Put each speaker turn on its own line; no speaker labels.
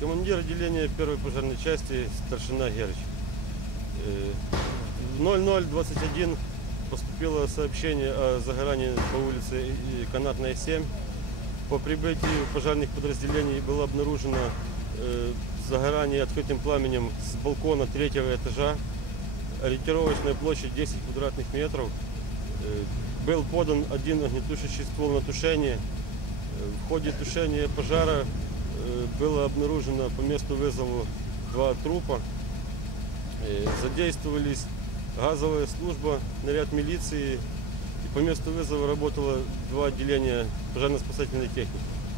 Командир отделения первой пожарной части старшина Герыч. Э, Э, В 0021 поступило сообщение о загорании по улице Канатная 7. По прибытии пожарных подразделений было обнаружено э, загорание открытым пламенем с балкона третьего этажа. Ориентировочная площадь 10 квадратных метров. Э, Был подан один огнетушащий ствол на тушение. Э, В ходе тушения пожара было обнаружено по месту вызова два трупа. Задействовались газовая служба, наряд милиции. И по месту вызова работало два отделения пожарно-спасательной техники.